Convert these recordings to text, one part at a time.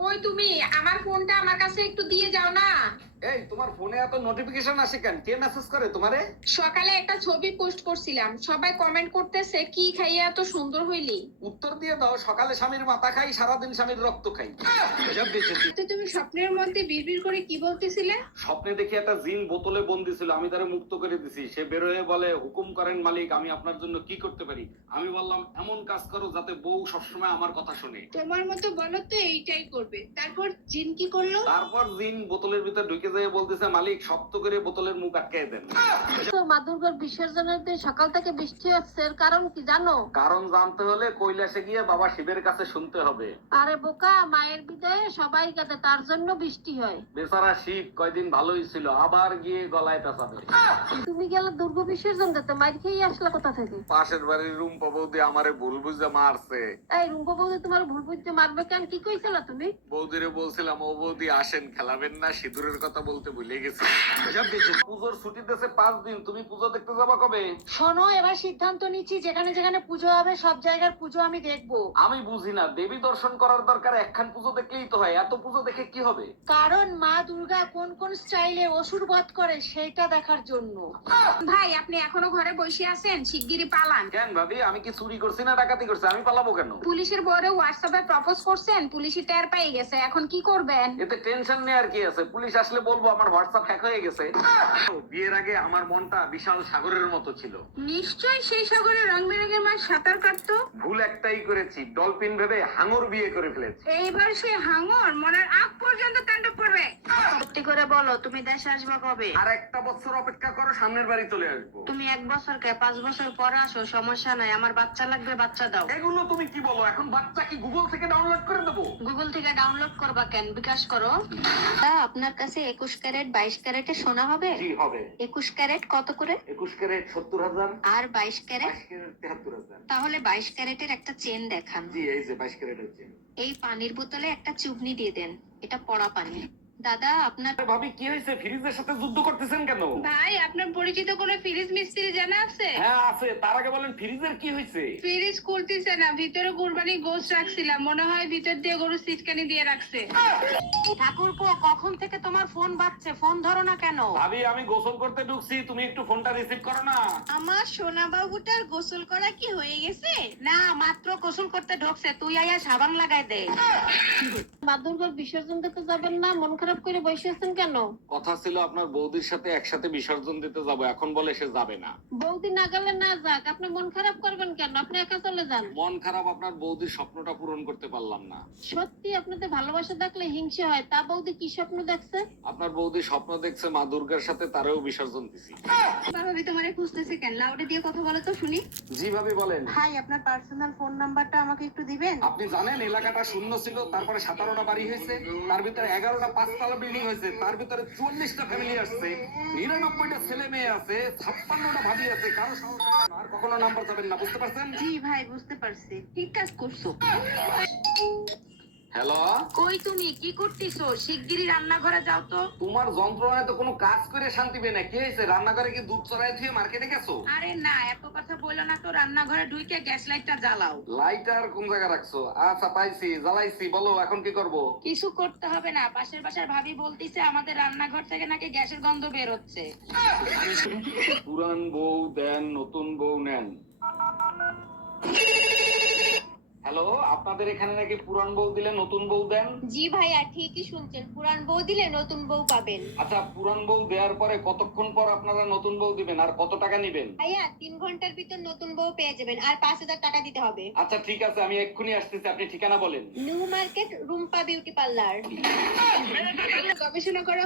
কই তুমি? আমার ফোনটা আমার কাছে একটু দিয়ে যাও না। এই তোমার ফোনে এত নোটিফিকেশন আসে কেন? কে মেসেজ করে তোমারে? সকালে একটা ছবি পোস্ট করছিলাম, সবাই কমেন্ট করতেছে কি খাইয়ে এত সুন্দর হইলি। উত্তর দিয়ে দাও, সকালে স্বামীর মাথা খাই, সারাদিন স্বামীর রক্ত খাই। এসব বেঁচেছি। তো তুমি স্বপ্নের মধ্যে বিড়বিড় করে কি বলতেছিলে? স্বপ্নে দেখি একটা জিন বোতলে বন্দি ছিল, আমি তারে মুক্ত করে দিছি। সে বের হয়ে বলে, হুকুম করেন মালিক, আমি আপনার জন্য কি করতে পারি? আমি বললাম, এমন কাজ করো যাতে বউ সবসময় আমার কথা শুনে। তোমার মতো বলো তো এইটাই করবে। তারপর জিন কি করলো? তারপর জিন বোতলের ভিতর ঢুকে যেয়ে বলতেছে, মালিক শক্ত করে বোতলের মুখ আটকায় দেন। তো মা দুর্গার বিসর্জনের দিন সকাল থেকে বৃষ্টি হচ্ছে, এর কারণ কি জানো? কারণ জানতে হলে কৈলাসে গিয়ে বাবা শিবের কাছে শুনতে হবে। আরে বোকা, মায়ের বিদায়ে সবাই কাঁদে, তার জন্য বৃষ্টি হয়। বেচারা শিব কয়দিন ভালোই ছিল, আবার গিয়ে গলায় পেঁচাবে। তুমি গেলে দুর্গা বিসর্জন দিতে, মাইর খেয়ে আসলা কোথা থেকে? পাশের বাড়ির রুম্পা বৌদি আমারে ভুল বুঝে মারছে। এই রুম্পা বৌদি তোমার ভুল বুঝতে মারবে কেন? কি কইছিল তুমি? বৌদিরে বলছিলাম, ও বৌদি আসেন, খেলাবেন না, সিঁদুরের কথা বলতে ভুলে গেছি। পুজোর ছুটি দিয়েছে 5 দিন, তুমি পুজো দেখতে যাবা কবে? শোনো, এবার সিদ্ধান্ত নিচ্ছি, যেখানে যেখানে পুজো হবে সব জায়গার পুজো আমি দেখবো। আমি বুঝি না, দেবী দর্শন করার দরকার একখান পুজো দেখলেই তো হয়, এত পুজো দেখে কি হবে? কারণ মা দুর্গা কোন কোন স্টাইলে অসুর বধ করে সেটা দেখার জন্য। ভাই আপনি এখনো ঘরে বসে আছেন, শিগগিরই পালান। কেন ভাবি, আমি কি চুরি করছি না ডাকাতি করছি? আমি পালাবো কেন? পুলিশের বরে হোয়াটসঅ্যাপে প্রপোজ করছেন, পুলিশই টের পেয়ে গেছে, এখন কি করবেন? এতে টেনশন নেওয়ার কি আছে? পুলিশ আসলে বলবো আমার হোয়াটসঅ্যাপ হ্যাক হয়ে গেছে। বিয়ের আগে আমার মনটা বিশাল সাগরের মতো ছিল। নিশ্চয়ই সেই সাগরে রং বেরঙের মাছ সাঁতার কাটতো। ভুল একটাই করেছি, ডলফিন ভেবে হাঙর বিয়ে করে ফেলেছি। এইবার সে হাঙর মনের আগ পর্যন্ত তাণ্ডব করবে। সত্যি করে বলো, তুমি দেশে আসবে কবে? আর একটা বছর অপেক্ষা করো, সামনের বাড়ি চলে আসবো। তুমি 1 বছর কে 5 বছর পরে আসো, সমস্যা নাই, আমার বাচ্চা লাগবে, বাচ্চা দাও। এগুলো তুমি কি বলো? এখন বাচ্চা কি গুগল থেকে ডাউনলোড করে দেবো? গুগল থেকে ডাউনলোড করবা কেন, বিকাশ করো। আপনার কাছে 21 ক্যারেট 22 ক্যারেটে সোনা হবে? জি হবে। 21 ক্যারেট কত করে? 21 ক্যারেট 70,000। আর 22 ক্যারেট? 22 ক্যারেট 73,000। তাহলে 22 ক্যারেটের একটা চেন দেখান। জি এই যে 22 ক্যারেট হচ্ছে। এই পানির বোতলে একটা চুবনি দিয়ে দেন, এটা পড়া পানি। দাদা আপনার ভাবি কি হয়েছে? ফ্রিজের সাথে যুদ্ধ করতেছেন কেন? ভাই আপনার পরিচিত কোনো ফ্রিজ মিস্ত্রি জানা আছে? হ্যাঁ আছে, তার আগে বলেন ফ্রিজের কি হয়েছে? ফ্রিজ খুলতেছে না, ভিতরে কুরবানি গোশত রাখছিলাম, মনে হয় ভিতর দিয়ে গরু সিটকানি দিয়ে রাখছে। ঠাকুরপো, কখন থেকে তোমার ফোন বাজছে, ফোন ধরো না কেন? ভাবি আমি গোসল করতে ঢুকছি, তুমি একটু ফোনটা রিসিভ করো না। আমার সোনা বাবুটার গোসল করা কি হয়ে গেছে? না, মাত্র গোসল করতে ঢোকছে, তুই আয়া সাবান লাগাই দে। মা দুর্গার বিসর্জন দিতে যাবেন না, মন খারাপ করে বসে আছেন কেন? কথা ছিল আপনার বৌদির সাথে একসাথে বিসর্জন দিতে যাব, এখন বলে সে যাবে না। বৌদি না গেলে না যাক, আপনি মন খারাপ করবেন কেন? আপনি একা চলে যান। মন খারাপ, আপনার বৌদির স্বপ্নটা পূরণ করতে পারলাম না। সত্যি আপনাদের ভালোবাসা দেখলে হিংসে হয়। তা বৌদি কি স্বপ্ন দেখছে? আপনার বৌদি স্বপ্ন দেখছে মা দুর্গার সাথে তারেও বিসর্জন দিছি। ভাবি তোমারে খুঁজতেছে কেন? লাউডে দিয়ে কথা বলো তো শুনি। জি ভাবি বলেন। ভাই আপনার পার্সোনাল ফোন নাম্বারটা আমাকে একটু দিবেন? আপনি জানেন এলাকাটা শূন্য ছিল, তারপরে 17টা বাড়ি হয়েছে, তার ভিতরে 11টা 5তলা বিল্ডিং হয়েছে, তার ভিতরে 44টা ফ্যামিলি আসছে, 99টা ছেলে মেয়ে আছে, 56টা ভাবি আছে, কারো সমস্যা আর কখনো নাম্বার যাবেন না, বুঝতে পারছেন? জি ভাই, বুঝতে পারছি। ঠিক কাজ করছো। হ্যালো, কই তুমি কি করতেছো? শিগগিরই রান্নাঘরে যাও তো। তোমার যন্ত্রণায় তো কোনো কাজ করে শান্তি পেয়ে না। কি হয়েছে? রান্নাঘরে কি দুধ চড়াই থুয়ে মার্কেটে গেছো? আরে না, এত কথা বললো না তো, রান্নাঘরে ঢুকে গ্যাস লাইটটা জ্বালাও। লাইটার কোন জায়গায় রাখছো? আচ্ছা পাইছি, জ্বালাইছি, বলো এখন কি করব? কিছু করতে হবে না, পাশের বাসার ভাবি বলতিছে আমাদের রান্নাঘর থেকে নাকি গ্যাসের গন্ধ বের হচ্ছে। পুরান বউ দেন, নতুন বউ নেন। হ্যালো, আপনাদের এখানে নাকি পুরান বউ দিলে নতুন বউ দেন? জি ভাইয়া, ঠিকই শুনছেন, পুরান বউ দিলে নতুন বউ পাবেন। আচ্ছা, পুরান বউ দেওয়ার পরে কতক্ষণ পর আপনারা নতুন বউ দিবেন আর কত টাকা নেবেন? ভাইয়া 3 ঘন্টার ভিতর নতুন বউ পেয়ে যাবেন, আর 5000 টাকা দিতে হবে। আচ্ছা ঠিক আছে, আমি এক্ষুনি আসতেছি, আপনি ঠিকানা বলেন। New market, Rumpa beauty parlour. গবেষণা করা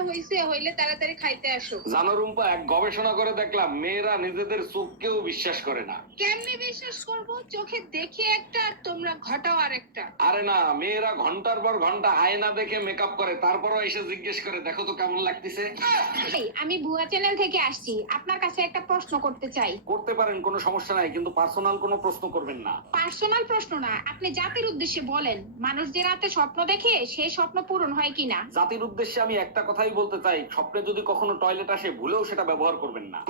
হইলে তাড়াতাড়ি খাইতে আসো। জানো রুম্পা, এক গবেষণা করে দেখলাম মেয়েরা নিজেদের চোখকেও বিশ্বাস করে না। কেমনে বিশ্বাস করবো? চোখে দেখে একটা আর তোমরা ঘটাও আরেকটা। আরে না, মেয়েরা ঘন্টার পর ঘন্টা আয়না দেখে মেকআপ করে, তারপরও এসে জিজ্ঞেস করে দেখো তো কেমন লাগতেছে। আমি ভুয়া চ্যানেল থেকে আসছি, আপনার কাছে একটা প্রশ্ন করতে চাই। করতে পারেন, কোনো সমস্যা নাই, কিন্তু পার্সোনাল কোনো প্রশ্ন করবেন না। পার্সোনাল প্রশ্ন না, আপনি জাতির উদ্দেশ্যে বলেন, মানুষ যে রাতে স্বপ্ন দেখে সেই স্বপ্ন পূরণ হয় কিনা। জাতির উদ্দেশ্যে আমি একটা কথাই বলতে চাই, স্বপ্নে যদি কখনো টয়লেট আসে ভুলেও সেটা ব্যবহার করবেন না।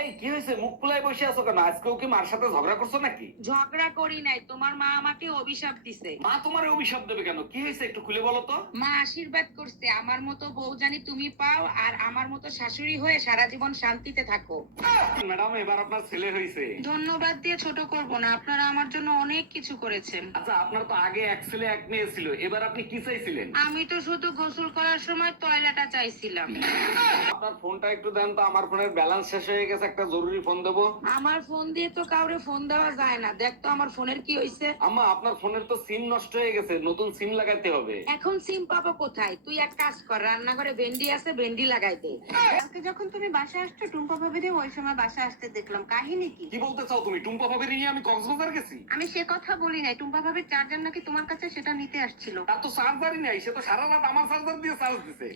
এই কি হয়েছে? মুখ ফুলাই বসে আছো কেন? আজকেও কি মার সাথে ঝগড়া করছো নাকি? ঝগড়া করি নাই, তোমার মা আমাকে অভিশাপ দিছে। মা তোমার অভিশাপ দেবে কেন? কি হয়েছে একটু খুলে বলো তো। মা আশীর্বাদ করছে আমার মতো বউ জানি তুমি পাও, আর আমার মতো শাশুড়ি হয়ে সারা জীবন শান্তিতে থাকো। ম্যাডাম এবার আপনার ছেলে হয়েছে। ধন্যবাদ দিয়ে ছোট করব না, আপনারা আমার জন্য অনেক কিছু করেছেন। আচ্ছা আপনার তো আগে এক ছেলে এক মেয়ে ছিল, এবার আপনি কি চাইছিলেন? আমি তো শুধু গোসল করার সময় টয়লেটটা চাইছিলাম। আপনার ফোনটা একটু দেন তো, আমার ফোনের ব্যালেন্স শেষ হয়ে গেছে, একটা জরুরি ফোন দেবো। আমার ফোন দিয়ে তো কাউরে ফোন দেওয়া যায় না, দেখ তো আমার ফোনের কি হয়েছে। আম্মা আপনার ফোনের তো সিম নষ্ট হয়ে গেছে, নতুন সিম লাগাতে হবে। এখন সিম পাবো কোথায়? তুই এক কাজ কর, রান্নাঘরে ভেন্ডি আছে, ভেন্ডি লাগাই দে। কালকে যখন তুমি বাসায় আসছো টুম্পা ভাবি দিয়ে ওই সময় বাসায় আসতে দেখলাম, কাহিনী কি? কি বলতে চাও তুমি? টুম্পা ভাবির নিয়ে আমি কক্সবাজার গেছি? আমি সে কথা বলি নাই, টুম্পা ভাবির চার্জার নাকি তোমার কাছে, সেটা নিতে আসছিল। তার তো চার্জারই নাই, সে তো সারা রাত আমার চার্জার দিয়ে চার্জ দিছে।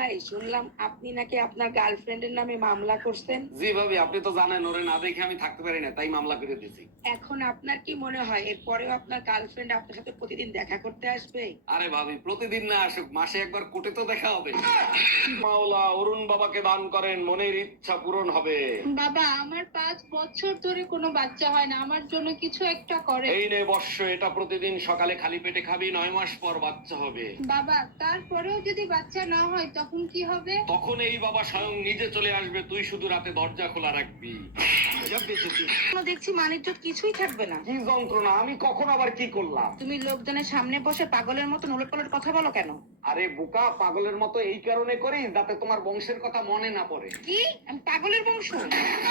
ভাই শুনলাম আপনি নাকি আপনার গার্লফ্রেন্ডের নামে মামলা করছেন। জি ভাবি, আপনি তো জানেন ওরে না দেখে আমি থাকতে পারি না, তাই মামলা করে দিয়েছি। এখন আপনার কি মনে হয় এরপরেও আপনার গার্লফ্রেন্ড আপনার সাথে প্রতিদিন দেখা করতে আসবে? আরে ভাবি, প্রতিদিন না আসুক, মাসে একবার কোটে তো দেখা হবে। মাওলা অরুণ বাবাকে দান করেন, মনের ইচ্ছা পূরণ হবে। বাবা আমার 5 বছর ধরে কোনো বাচ্চা হয় না, আমার জন্য কিছু একটা করে। এই নে বর্ষ, এটা প্রতিদিন সকালে খালি পেটে খাবি, 9 মাস পর বাচ্চা হবে। বাবা তারপরেও যদি বাচ্চা না হয় তখন কি হবে? তখন এই বাবা স্বয়ং নিজে চলে আসবে, তুই শুধু রাতে দরজা খোলা রাখবি। দেখছি মানিজ্জত কিছুই থাকবে না। কি যন্ত্রণা! আমি কখন আবার কি করলাম? তুমি লোকজনের সামনে বসে পাগলের মতো উলটপালট কথা বলো কেন? আরে বোকা, পাগলের মতো এই কারণে করি যাতে তোমার বংশের কথা মনে না পড়ে। কি আমি পাগলের বংশ?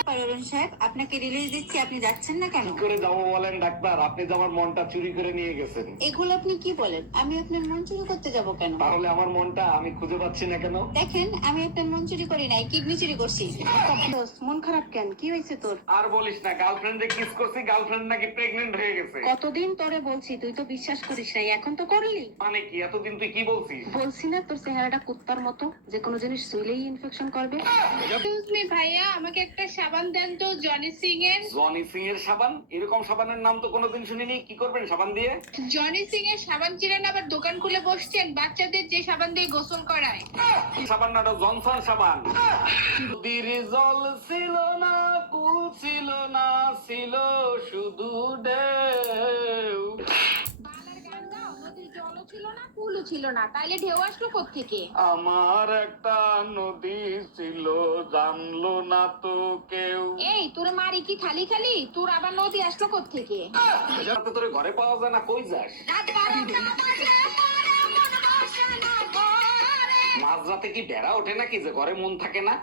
পারবেন সাহেব, আপনাকে রিলিজ দিচ্ছি, আপনি যাচ্ছেন না কেন? কি করে যাবো বলেন ডাক্তার? আপনি যে আমার মনটা চুরি করে নিয়ে গেছেন। এগুলো আপনি কি বলেন? আমি আপনার মন চুরি করতে যাব কেন? তাহলে আমার মনটা আমি খুঁজে পাচ্ছি না কেন? দেখেন আমি আপনার মন চুরি করি নাই, কিডনি চুরি করছি। মন খারাপ কেন? কি হয়েছে তোর? আর বলিস না, গার্লফ্রেন্ডে কিস করছি, গার্লফ্রেন্ড নাকি প্রেগনেন্ট হয়ে গেছে। কতদিন তোরে বলছি, তুই তো বিশ্বাস করিস নাই, এখন তো করলি। মানে কি? এতদিন তুই কি বলছিস? বলছি না তোর চেহারাটা কুত্তার মতো, যে কোনো জিনিস শুইলেই ইনফেকশন করবে। এক্সকিউজ মি ভাইয়া, আমাকে একটা সাবান দেন তো জনি সিং এর। জনি সিং এর সাবান? এরকম সাবানের নাম তো কোনোদিন শুনিনি, কি করবেন সাবান দিয়ে? জনি সিং এর সাবান চিনেন? আবার দোকান খুলে বসছেন বাচ্চাদের যে সাবান দিয়ে গোসল করায়। সাবান না, ওটা জনসন সাবান। নদীর জল ছিল না, কুল ছিল না, ছিল শুধু ঢেউ। বালার গান গাও, নদীর জলও ছিল না কুলও ছিল না, তাইলে ঢেউ আসলো কোত্থেকে? আমার একটা নদী ছিল, জানলো না তো কেউ। এই তোর মারি কি খালি খালি? তোর আবার নদী আসলো কোত্থেকে? যাতে তোরে ঘরে পাওয়া যায় না, কই যাস? মাঝরাতে কি বেড়া ওঠে নাকি যে ঘরে মন থাকে না?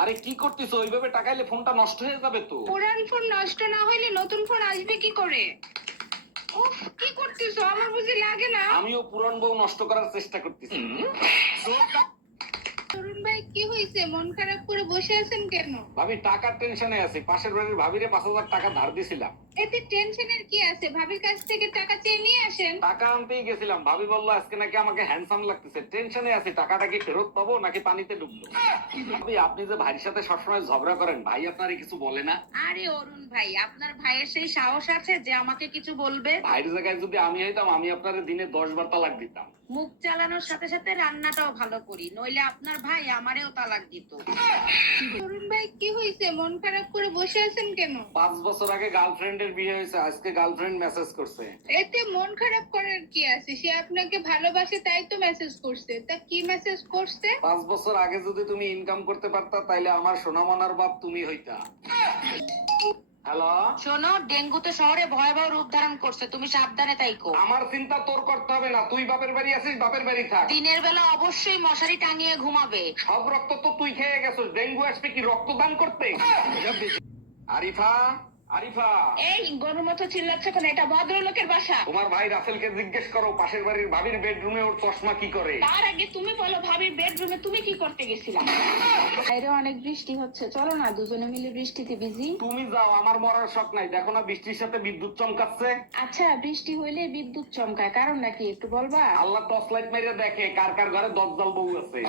আরে কি করতেছো? ওইভাবে টাকাইলে ফোনটা নষ্ট হয়ে যাবে তো। পুরান ফোন নষ্ট না হইলে নতুন ফোন আসবে কি করে? উফ, কি করতেছো? আমার বুঝি লাগে না। আমিও পুরান বউ নষ্ট করার চেষ্টা করতেছি। তরুণ ভাই কি হয়েছে? মন খারাপ করে বসে আছেন কেন? ভাবি টাকার টেনশনে আছি, পাশের বাড়ির ভাবিরে 5,000 টাকা ধার দিছিলাম। এতে টেনশনের কি আছে? ভাবির কাছ থেকে টাকা চেয়ে নিয়ে আসেন। টাকা আনতেই গেছিলাম, ভাবি বললো আজকে নাকি আমাকে হ্যান্ডসাম লাগতেছে। টেনশনে আছি, টাকাটা কি ফেরত পাবো নাকি পানিতে ডুবলো। ভাবি আপনি যে ভাইয়ের সাথে সবসময় ঝগড়া করেন, ভাই আপনারে কিছু বলে না? আরে অরুণ ভাই, আপনার ভাইয়ের সেই সাহস আছে যে আমাকে কিছু বলবে? ভাইয়ের জায়গায় যদি আমি হইতাম, আমি আপনারে দিনে 10 বার তালাক দিতাম। মুখ চালানোর সাথে সাথে রান্নাটাও ভালো করি, নইলে আপনার ভাই আমারেও তালাক দিত। তরুণ ভাই কি হয়েছে? মন খারাপ করে বসে আছেন কেন? 5 বছর আগে গার্লফ্রেন্ডের বিয়ে হয়েছে, আজকে গার্লফ্রেন্ড মেসেজ করছে। এতে মন খারাপ করার কি আছে? সে আপনাকে ভালোবাসে তাই তো মেসেজ করছে। তা কি মেসেজ করছে? 5 বছর আগে যদি তুমি ইনকাম করতে পারতা, তাইলে আমার সোনামনার বাপ তুমি হইতা। হ্যালো, শোনো, ডেঙ্গুতে শহরে ভয়াবহ রূপ ধারণ করছে, তুমি সাবধানে তাইকো। আমার চিন্তা তোর করতে হবে না, তুই বাপের বাড়ি আছিস, বাপের বাড়ি থাক। দিনের বেলা অবশ্যই মশারি টাঙিয়ে ঘুমাবে। সব রক্ত তো তুই খেয়ে গেছিস, ডেঙ্গু আসবে কি রক্তদান করতে? আরিফা, আরিফা, এই গরুর মতো চিল্লাচ্ছ কেন? এটা ভদ্রলোকের বাসা। তোমার ভাই রাসেলকে জিজ্ঞেস করো পাশের বাড়ির ভাবির বেডরুমে ওর চশমা কি করে। তার আগে তুমি বলো, ভাবির বেডরুমে তুমি কি করতে গেছিলা? বাইরে অনেক বৃষ্টি হচ্ছে, চলো না দুজনে মিলে বৃষ্টিতে ভিজি। তুমি যাও, আমার মরার শখ নাই। দেখো না বৃষ্টির সাথে বিদ্যুৎ চমকাচ্ছে। আচ্ছা, বৃষ্টি হইলে বিদ্যুৎ চমকায়, কারণ নাকি একটু বলবা? আল্লাহ টর্চ লাইট মেরে দেখে কার কার ঘরে দজ্জাল বউ আছে।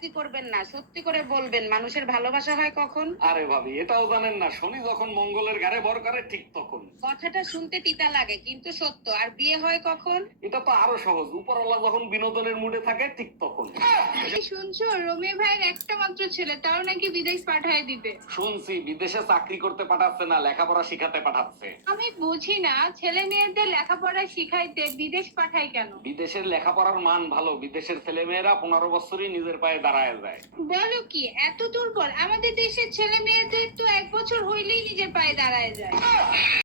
কি করবেন না, সত্যি করে বলবেন মানুষের ভালোবাসা হয় কখন? আরে ভাবি, এটাও জানেন না? শনি যখন মঙ্গলের ঘাড়ে ভর করে ঠিক তখন। কথাটা শুনতে তিতা লাগে কিন্তু সত্য। আর বিয়ে হয় কখন? এটা তো আরো সহজ, উপরওয়ালা যখন বিনোদনের মুডে থাকে ঠিক তখন। শুনছো রমি ভাইয়ের একটা মাত্র ছেলে, তাও নাকি বিদেশ পাঠায় দিবে। শুনছি বিদেশে চাকরি করতে পাঠাচ্ছে না, লেখাপড়া শিখাতে পাঠাচ্ছে। আমি বুঝি না, ছেলে মেয়েদের লেখাপড়া শিখাইতে বিদেশ পাঠায় কেন? বিদেশের লেখাপড়ার মান ভালো, বিদেশের ছেলে মেয়েরা 15 বছরই নিজের পায়ে দাঁড়ায় যায়। বলো কি, এত দুর্বল? আমাদের দেশের ছেলে মেয়েদের তো 1 বছর হইলেই নিজের পায়ে দাঁড়ায় যায়।